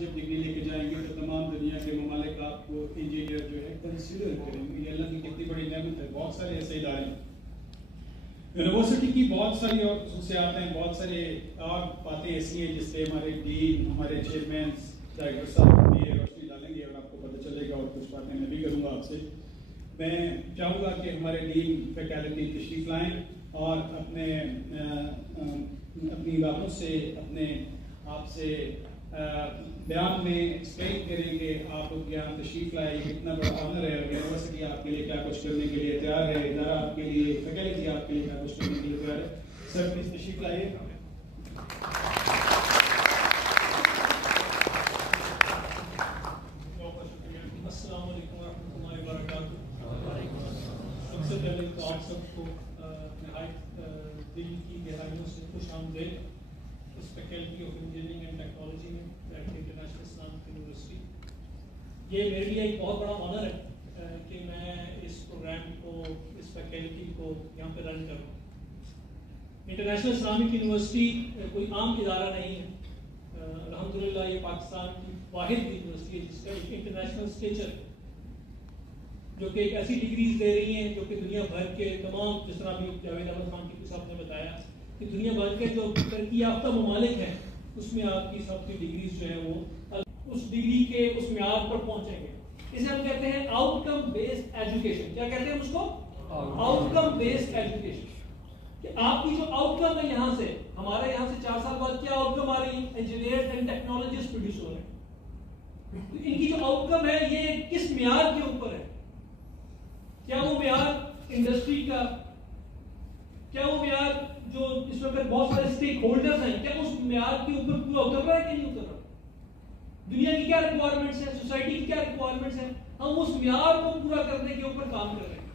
جب ڈگری لے کے جائیں گے تو تمام دنیا کے ممالک آپ کو انجینئر جو ہے کنسیڈر کریں گے. یہ اللہ کی کتنی بڑی نعمت ہے. بہت سارے ایسے ادارے یونیورسٹی کی بہت ساری اور خصوصیات ہیں, بہت سارے اور باتیں ایسی ہیں جس سے ہمارے ڈین, ہمارے چیئرمین ڈائریکٹر صاحب یہ روشنی ڈالیں گے اور آپ کو پتہ چلے گا, اور کچھ باتیں میں بھی کروں گا آپ سے. میں چاہوں گا کہ ہمارے ڈین فیکلٹی تشریف لائیں اور اپنی باتوں سے اپنے آپ سے بیان میں ایکسپلین کریں کہ آپ لوگ یہاں تشریف لائے, یہ کتنا بڑا آنر ہے. یونیورسٹی آپ کے لیے کیا کچھ کرنے کے لیے تیار ہے, ادارہ آپ کے لیے, فیکلٹی آپ کے لیے کیا کچھ کرنے کے لیے تیار ہے. سر پلیز تشریف لائیے. السلام علیکم ورحمۃ اللہ وبرکاتہ. سب سے پہلے تو آپ سب کو نہایت دل کی گہرائیوں سے خوش آمدید اس faculty of engineering and technology میں انٹرنیشنل اسلامک یونیورسٹی. یہ میرے لیے ایک بہت بڑا آنر ہے کہ میں اس پروگرام کو, اس فیکلٹی کو یہاں پہ رن کروں. انٹرنیشنل اسلامک یونیورسٹی کوئی عام ادارہ نہیں ہے. الحمدللہ یہ پاکستان کی واحد یونیورسٹی ہے جس کا ایک انٹرنیشنل اسٹیچر ہے, جو کہ ایک ایسی ڈگریز دے رہی ہیں جو کہ دنیا بھر کے تمام, جس طرح بھی جاوید احمد خان کی صاحب نے بتایا کہ دنیا بھر کے جو ترقی یافتہ ممالک ہیں اس میں آپ کی سب کی ڈگریز جو ہیں وہ اس ڈگری کے اس معیار پر پہنچیں گے. اسے ہم کہتے ہیں آؤٹ کم بیسڈ ایجوکیشن. کیا کہتے ہیں اس کو؟ آؤٹ کم بیسڈ ایجوکیشن. کہ آپ کی جو آؤٹ کم ہے یہاں سے, ہمارے یہاں سے 4 سال بعد کیا آؤٹ کم آ رہی ہے؟ انجینئر اینڈ ٹیکنالوجسٹ پروڈیوس ہو رہے ہیں. تو ان کی جو آؤٹ کم ہے یہ کس معیار کے اوپر ہے؟ کیا وہ معیار انڈسٹری کا, کیا وہ معیار جو اس وقت بہت سارے اسٹیک ہولڈرز ہیں, کیا اس معیار کے اوپر پورا اتر رہا ہے کہ نہیں اتر رہا؟ دنیا کی کیا ریکوائرمنٹس ہیں, سوسائٹی کی کیا ریکوائرمنٹس ہیں, ہم اس معیار کو پورا کرنے کے اوپر کام کر رہے ہیں.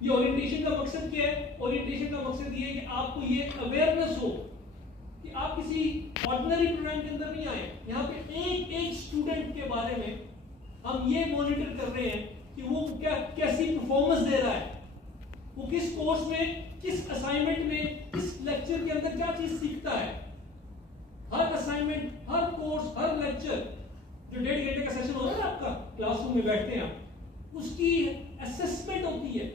یہ اورینٹیشن کا مقصد کیا ہے؟ اورینٹیشن کا مقصد یہ ہے کہ آپ کو یہ اویئرنیس ہو کہ آپ کسی آرڈنری پروگرام کے اندر نہیں آئے. یہاں پہ ایک ایک اسٹوڈنٹ کے بارے میں ہم یہ مانیٹر کر رہے ہیں کہ وہ کیسی پرفارمنس دے رہا ہے, وہ کس کورس میں, کس اسائنمنٹ میں, کس لیکچر کے اندر کیا چیز سیکھتا ہے. ہر اسائنمنٹ, ہر کورس, ہر لیکچر جو 1.5 گھنٹے کا سیشن ہوتا ہے آپ کا, کلاس روم میں بیٹھتے ہیں آپ, اس کی اسسمنٹ ہوتی ہے.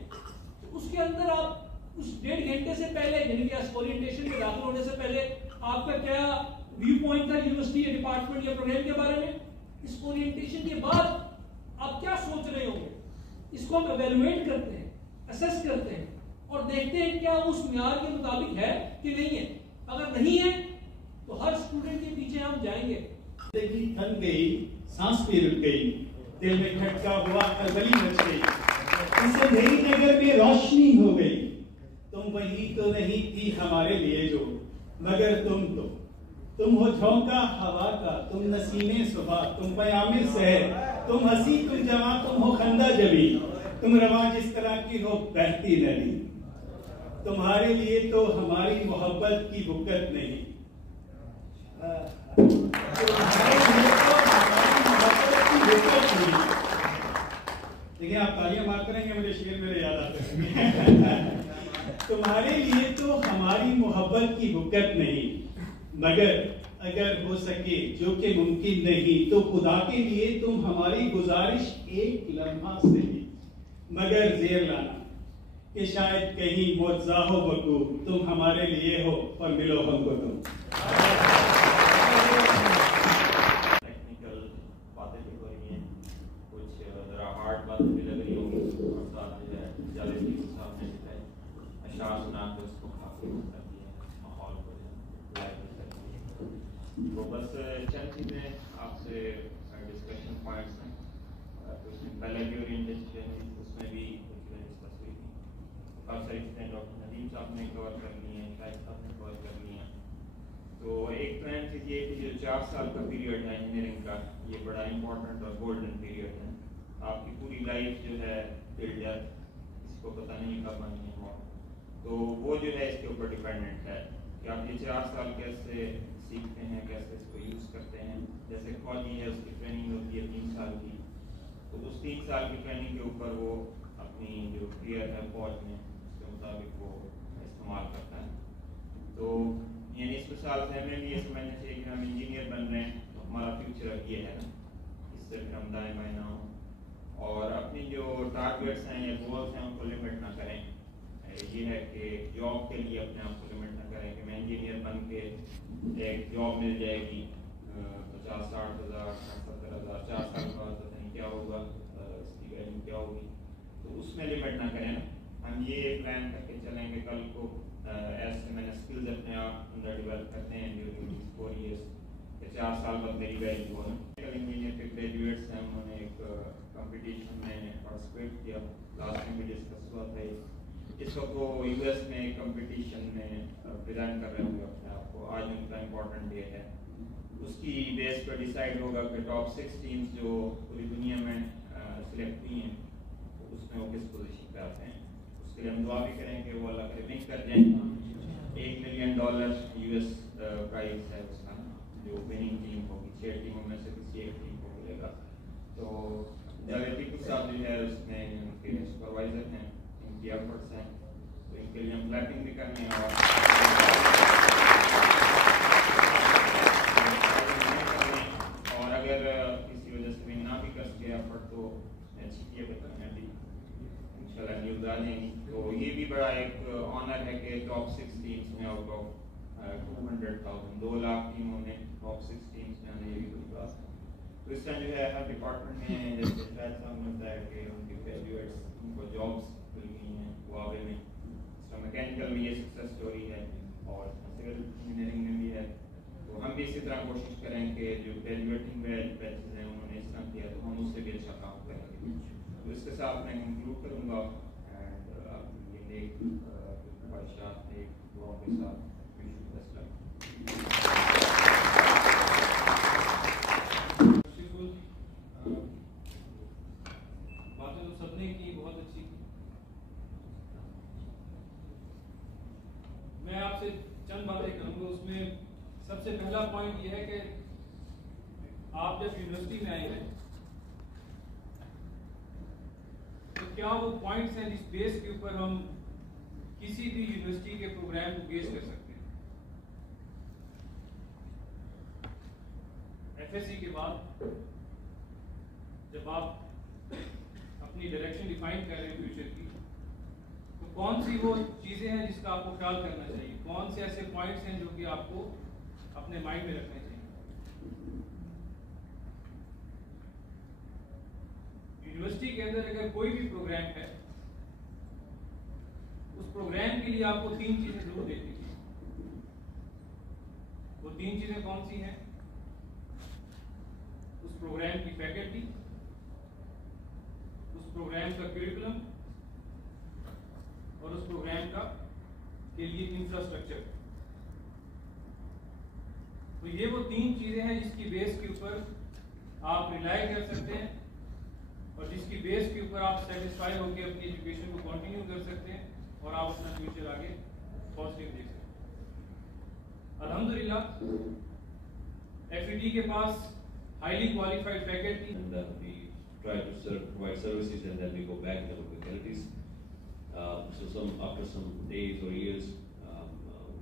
اس کے اندر آپ اس 1.5 گھنٹے سے پہلے, یعنی کہ اورینٹیشن میں داخل ہونے سے پہلے آپ کا کیا ویو پوائنٹ تھا یونیورسٹی یا ڈپارٹمنٹ یا پروگرام کے بارے میں. اس اورینٹیشن کے بعد آپ کیا سوچ رہے ہوں گے, اس کو ہم ایویلویٹ کرتے ہیں, اسیس کرتے ہیں اور دیکھتے ہیں کیا اس معیار کے مطابق ہے کہ نہیں ہے. اگر نہیں ہے تو ہر اسٹوڈنٹ کے پیچھے ہم جائیں گے. زندگی تھن گئی, سانس بھی رک گئی, دل میں کھٹکا ہوا, کلبلی مچ گئی, اس اندھیری نگر میں روشنی ہو گئی. تم وہی تو نہیں تھی ہمارے لیے جو, مگر تم ہو جھونکا ہوا کا, تم نسیم صبح, تم پیام سحر, تم ہنسی, تم جواں, تم ہو خندہ جبی, تم رواں جس طرح کی ہو بہتی ندی. تمہارے لیے تو ہماری محبت کی بکت نہیں, دیکھیں آپ تالیاں مارتے رہیں گے, مجھے شعر میرے یاد آتے ہیں. تمہارے لیے تو ہماری محبت کی بکت نہیں, مگر اگر ہو سکے جو کہ ممکن نہیں تو خدا کے لیے تم ہماری گزارش ایک لمحہ سے ہی, مگر زیر لانا کہ شاید کہیں معجزہ ہو وقوع, تم ہمارے لیے ہو اور ملو ہم کو تم. باتیں بھی ہو رہی ہیں, کچھ ذرا ہارڈ باتیں بھی لگ رہی ہوں گی, اور ساتھ جو ہے جاوید صاحب نے جو ہے اشعار سنا کے اس کو کافی کر دیا ہے, ماحول کو لائٹ کر دیا. تو بس چند چیزیں آپ سے ڈسکشن پوائنٹس ہیں. کچھ دن پہلے بھی اورینٹیشن اس میں بھی کچھ ڈسکس ہوئی تھی, کافی ساری چیزیں ڈاکٹر ندیم صاحب نے کور کر لی ہیں, شاہد صاحب نے کور کر لی ہیں. تو ایک پلان چیز یہ کہ جو 4 سال کا پیریڈ ہے انجینئرنگ کا, یہ بڑا امپورٹنٹ اور گولڈن پیریڈ ہے. آپ کی پوری لائف جو ہے ٹل ڈیتھ, اس کو پتہ نہیں کب آنی ہے موت, تو وہ جو ہے اس کے اوپر ڈیپینڈنٹ ہے کہ آپ یہ 4 سال کیسے سیکھتے ہیں, کیسے اس کو یوز کرتے ہیں. جیسے فوجی ہے, اس کی ٹریننگ ہوتی ہے 3 سال کی, تو اس 3 سال کی ٹریننگ کے اوپر وہ اپنی جو کیریئر ہے فوج میں اس کے مطابق وہ استعمال کرتا ہے. تو یعنی اس مثال سے ہمیں بھی یہ سمجھنا چاہیے کہ ہم انجینئر بن رہے ہیں تو ہمارا فیوچر اب یہ ہے نا، اس سے پھر ہم دائیں بائیں نہ ہوں اور اپنی جو ٹارگیٹس ہیں یا گولس ہیں ان کو لمٹ نہ کریں. یہ ہے کہ جاب کے لیے اپنے آپ کو لمٹ نہ کریں کہ میں انجینئر بن کے ایک جاب مل جائے گی 50-60 ہزار 70 ہزار 4 سال بعد پتہ نہیں کیا ہوگا، اس کی ویلیو کیا ہوگی، تو اس میں لمٹ نہ کریں نا. ہم یہ پلان کر کے چلیں گے کل کو ایسے میں نے اسکلز اپنے آپ اندر ڈیولپ کرتے ہیں ڈیورنگ 4 ایئرس کہ 4 سال بعد میری ویلیو ہو نا. انجینئر کے گریجویٹس ہیں، انہوں نے ایک کمپٹیشن میں پارٹیسپیٹ کیا، لاسٹ میں بھی ڈسکس ہوا تھا. اس وقت وہ یو ایس میں ایک کمپٹیشن میں پریزنٹ کر رہے ہوں گے اپنے آپ کو. آج ان کا امپورٹنٹ ڈے ہے، اس کی بیس پر ڈیسائیڈ ہوگا کہ ٹاپ 6 ٹیمز جو پوری دنیا میں سلیکٹ ہوئی ہیں اس میں وہ کس پوزیشن پہ آتے ہیں. اس کے لیے ہم دعا بھی کریں کہ وہ اللہ کرے ونک کر جائیں. $1 ملین یو ایس پرائز ہے اس کا، جو وننگ ٹیم ہوگی. 6 ٹیموں میں سے کسی ایک ٹیم کو ملے گا. تو جاوید ٹیپو صاحب جو ہے اس میں ان کے سپروائزر ہیں، ان کی ایفرٹس ہیں، تو ان کے لیے ہم کلیپنگ بھی کرنے ہیں. اور اگر کسی وجہ سے ونگ نہ بھی کر سکے ایفرٹ تو اچھی کیے بہتر میں بھی انشاءاللہ نیوز آ جائیں گی. تو یہ بھی بڑا ایک آنر ہے کہ ٹاپ 6 ٹیمز میں آؤٹ آف 200,000 2 لاکھ ٹیموں میں ٹاپ 6 ٹیمز میں آنا، یہ بھی بڑی بات ہے. تو اس ٹائم جو ہے ہر ڈپارٹمنٹ میں جیسے شاید صاحب نے بتایا کہ ان کے گریجویٹس ان کو جابس مل گئی ہیں واوے میں. اس کا میکینیکل میں یہ سکسیس اسٹوری ہے اور سول انجینئرنگ میں بھی ہے. تو ہم بھی اسی طرح کوشش کریں کہ جو گریجویٹنگ بیچز ہیں انہوں نے اس طرح کیا تو ہم اس سے بھی اچھا کام کریں گے. تو اس کے ساتھ میں کنکلوڈ کروں گا اینڈ آپ یہ نیک خواہشات نیک دعاؤں کے ساتھ باتیں تو سب نے کی، بہت اچھی کی. میں آپ سے چند باتیں کروں گا. اس میں سب سے پہلا پوائنٹ یہ ہے کہ آپ جب یونیورسٹی میں آئے ہیں تو کیا وہ پوائنٹس ہیں جس بیس کے اوپر ہم کسی بھی یونیورسٹی کے پروگرام کو بیس کر سکتے ہیں. ایف ایس سی کے بعد جب آپ اپنی ڈائریکشن ڈیفائن کر رہے ہیں فیوچر کی تو کون سی وہ چیزیں ہیں جس کا آپ کو خیال کرنا چاہیے، کون سے ایسے پوائنٹس ہیں جو کہ آپ کو اپنے مائنڈ میں رکھنے چاہیے. یونیورسٹی کے اندر اگر کوئی بھی پروگرام ہے اس پروگرام کے لیے آپ کو 3 چیزیں ضرور دیکھنی چاہیے. وہ 3 چیزیں کون سی ہیں؟ اس پروگرام کی فیکلٹی، اس پروگرام کا کریکولم اور اس پروگرام کا کے لیے انفراسٹرکچر. تو یہ وہ 3 چیزیں ہیں جس کی بیس کے اوپر آپ ریلائی کر سکتے ہیں اور جس کی بیس کے اوپر آپ سیٹسفائی ہو کے اپنی ایجوکیشن کو کنٹینیو کر سکتے ہیں اور آپ اپنا فیوچر آگے پازیٹیو دیکھ سکتے ہیں. الحمدللہ ایف ای ٹی کے پاس highly qualified faculty and we try to provide services and then we go back to our faculties. So after some days or years,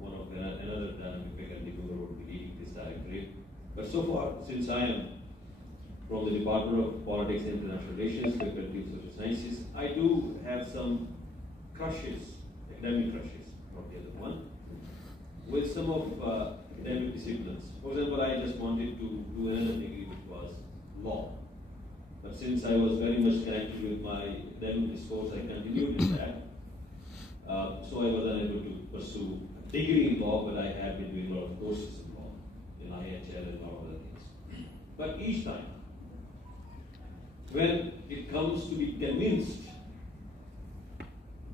one of another dynamic faculty member would be leading this directorate. But so far, since I am from the Department of Politics and International Relations, Faculty of Social Sciences, I do have some crushes, academic crushes, not the other one, with some of academic disciplines. For example, I just wanted to do another degree which was law. But since I was very much connected with my academic discourse, I continued in that. So I was unable to pursue a degree in law, but I have been doing a lot of courses in law, in IHL and a lot of other things. But each time, when it comes to be convinced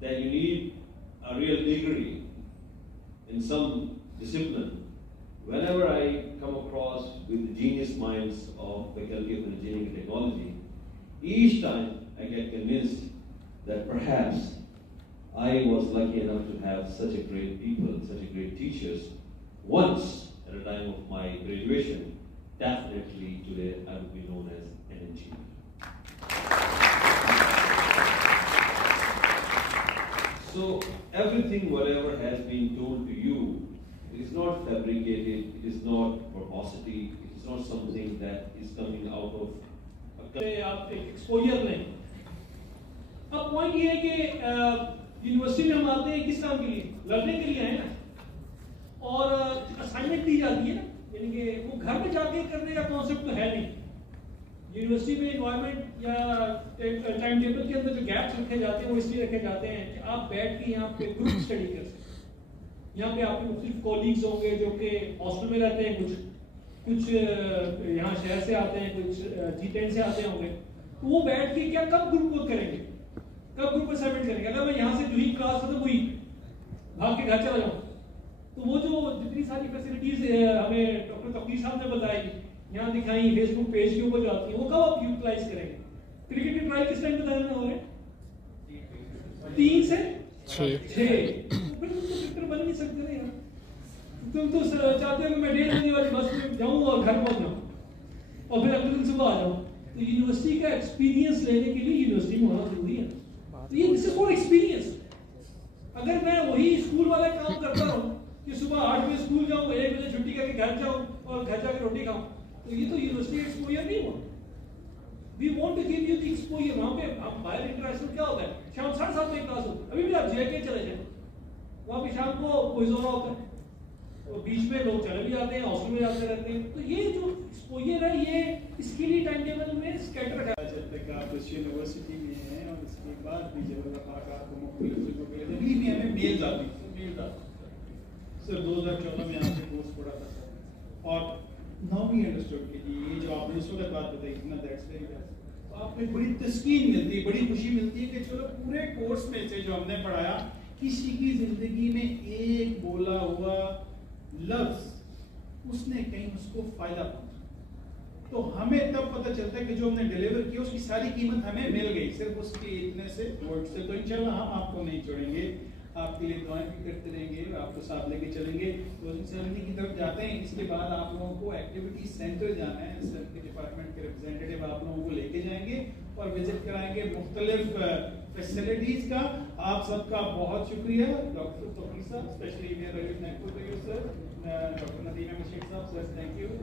that you need a real degree in some discipline, whenever I come across with the genius minds of Faculty of Engineering and Technology, each time I get convinced that perhaps I was lucky enough to have such a great people, such a great teachers. Once at a time of my graduation, definitely today I would be known as an engineer. So everything, whatever has been told to you, It is not fabricated, it is not verbosity, it is not something that is coming out of آپ ایک exposure لیں. اب point یہ ہے کہ university میں ہم آتے ہیں کس کام کے لیے؟ لڑنے کے لیے آئے نا, اور اسائنمنٹ دی جاتی ہے نا, یعنی کہ وہ گھر میں جا کے کرنے کا کانسیپٹ تو ہے نہیں. یونیورسٹی میں انوائرمنٹ یا ٹائم ٹیبل کے اندر جو گیپس رکھے جاتے ہیں وہ اس لیے رکھے جاتے ہیں کہ آپ بیٹھ کے یہاں پہ گروپ اسٹڈی کر سکیں. یہاں پہ آپ کے مختلف کولیگز ہوں گے جو کہ ہاسٹل میں رہتے ہیں, کچھ یہاں شہر سے آتے ہیں, کچھ G10 سے آتے ہوں گے. تو وہ بیٹھ کے کیا کب گروپ ورک کریں گے, کب گروپ اسائنمنٹ کریں گے. اگر میں یہاں سے جو ہی کلاس ختم ہوئی بھاگ کے گھر چلا جاؤں تو وہ جو جتنی ساری فیسلٹیز ہمیں ڈاکٹر تقدیر صاحب نے بتائی, یہاں دکھائی, فیس بک پیج کے اوپر جو آتی ہیں, وہ کب آپ یوٹیلائز کریں گے؟ کرکٹ کی ٹرائی کس ٹائم بتایا میں ہو رہے ہیں 3 سے 6. پھر تم تو کرکٹر بن نہیں سکتے نا یار. تم تو چاہتے ہو کہ میں 1:30 بجے والی بس میں جاؤں اور گھر پہنچ جاؤں اور پھر اگلے دن صبح آ جاؤں. تو یونیورسٹی کا ایکسپیرینس لینے کے لیے یونیورسٹی میں ہونا ضروری ہے. تو یہ دس از فار ایکسپیرینس. اگر میں وہی اسکول والا کام کرتا ہوں کہ صبح 8 بجے اسکول جاؤں, 1 بجے چھٹی کر کے گھر جاؤں اور گھر جا کے روٹی کھاؤں, تو یہ تو یونیورسٹی ایکسپوجر نہیں ہوا. We want to give you the exposure. وہاں پہ ہم باہر انٹریکشن کیا ہوتا ہے, شام 7:30 بجے کلاس ہوتی ہے. ابھی بھی آپ JK چلے جائیں, وہاں پہ شام کو کوئی زورا ہوتا ہے, بیچ میں لوگ چلے بھی جاتے ہیں, ہاسٹل میں جاتے رہتے ہیں. تو یہ جو ایکسپوجر ہے یہ اس کے لیے ٹائم ٹیبل میں اسکیٹر ہے. جب تک آپ اس یونیورسٹی میں ہیں اور اس کے بعد بھی جب اللہ پاک آپ کو مختلف جگہوں پہ ابھی بھی ہمیں میل آتی سر 2014 میں آپ سے کورس پڑھا تھا سر, اور ناؤ وی انڈرسٹوڈ کہ یہ جو آپ نے اس وقت بات بتائی نا دیٹس ویری بیسٹ. تو آپ کو بڑی تسکین ملتی ہے, بڑی خوشی ملتی ہے کہ چلو پورے کورس میں سے جو ہم نے پڑھایا کسی کی زندگی میں ایک بولا ہوا لفظ اس نے کہیں اس کو فائدہ پہنچا. تو ہمیں تب پتہ چلتا ہے کہ جو ہم نے ڈیلیور کیا اس کی ساری قیمت ہمیں مل گئی صرف اس کے اتنے سے ورڈ سے. تو انشاءاللہ ہم آپ کو نہیں چھوڑیں گے, آپ کے لیے دعائیں بھی کرتے رہیں گے, آپ کو ساتھ لے کے چلیں گے. تو سیرمنی کی طرف جاتے ہیں. اس کے بعد آپ لوگوں کو ایکٹیویٹی سینٹر جانا ہے, سر کے ڈپارٹمنٹ کے ریپرزینٹیٹیو آپ لوگوں کو لے کے جائیں گے اور وزٹ کرائیں گے مختلف فیسلٹیز کا. آپ سب کا بہت شکریہ. Doctor Tauqir sahab specially we are very thankful to you sir. Doctor Nadeem Mushiq sahab sir thank you.